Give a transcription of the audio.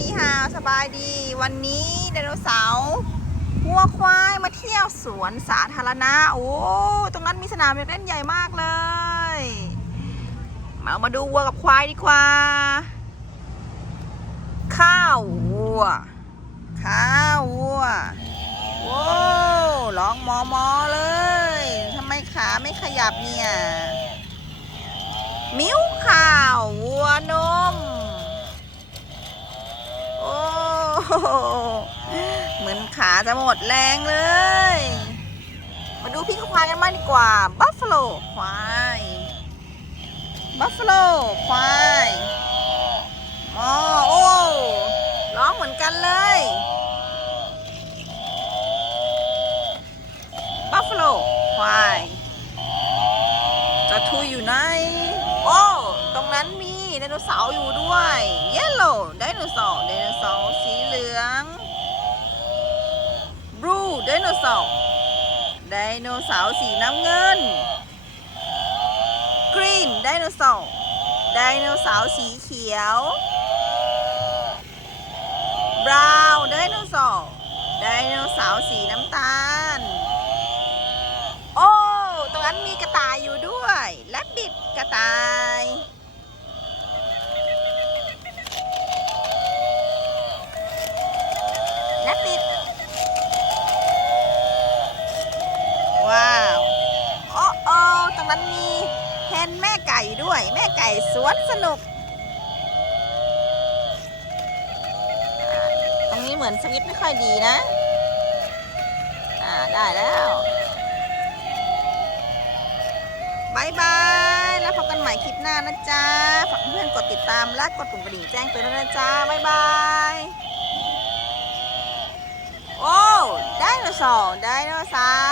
นี่ฮาวสบายดี วันนี้ไดโนเสาร์วัวควายมาเที่ยวสวนสาธารณะ โอ้ ตรงนั้นมีสนามเด็กเล่นใหญ่มากเลย มามาดูวัวกับควายดีกว่า ข้าววัว ข้าววัวโว้ร้องมอมอเลยทำไมขาไม่ขยับเนี่ย มิ้วข่าววัวโนม โอ้โห เหมือนขาจะหมดแรงเลย มาดูพี่ควายกันบ้างดีกว่า บัฟฟาโลควาย บัฟฟาโลควายอ๋อโอ้ร้องเหมือนกันเลย บัฟฟาโลควาย จะทุยอยู่ไหน โอ้ ตรงนั้นมีไดโนเสาร์อยู่ด้วย เยลโลไดโนเสาร์ไดโนเสาร์สีเหลืองบลู ไดโนเสาร์ไดโนเสาร์สีน้ำเงินกรีนไดโนเสาร์ไดโนเสาร์สีเขียวบราวน์ไดโนเสาร์ไดโนเสาร์สีน้ำตาล โอ้ ตรงนั้นมีกระต่ายอยู่ด้วยแลบบิดกระต่าย ว้าวโอ้โอ้ตรงนั้นมีแฮนแม่ไก่ด้วย แม่ไก่สวนสนุก ตรงนี้เหมือนสวิตไม่ค่อยดีนะ อ่า ได้แล้วบายบาย แล้วพบกันใหม่คลิปหน้านะจ๊ะ ฝากเพื่อนกดติดตามและกดปุ่มกระดิ่งแจ้งเตือนด้วยนะจ๊ะบายบาย โอ้ ไดโนเสาร์ไดโนเสาร์